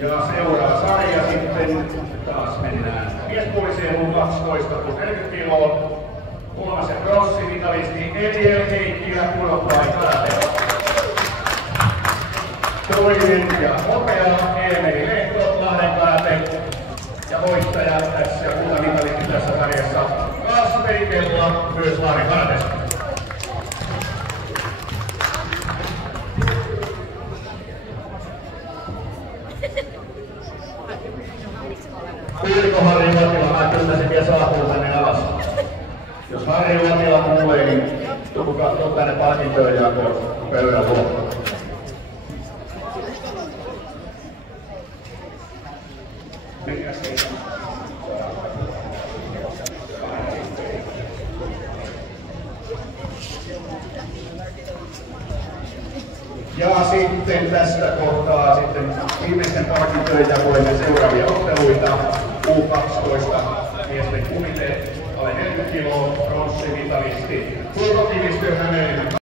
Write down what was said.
Ja seuraa sarja sitten. Taas mennään miespuoliseen U12 plus 40 kiloa. Kolmasen bronssimitalisti Eliel Heikkilä pudottaa karatella. Toinen ja hopea Eemeli Lehto Lahden karate. Ja voittaja tässä ja kultamitalisti tässä sarjassa Kasperi Kella myös Lahden karatesta. Kuuliko Harri Uotila? Mä kylläsin vielä saapuu tänne alas. Jos Harri Uotila kuulee, niin tuu tänne palkintoon jakoon pöydän luo. Ja sitten tästä kohtaa sitten viimeisten palkintojen jakoimme seuraavia otteluita. U12 miesten kumite, alle 40 kiloa, bronssimitalisti, Turko Kivistö Hämeen.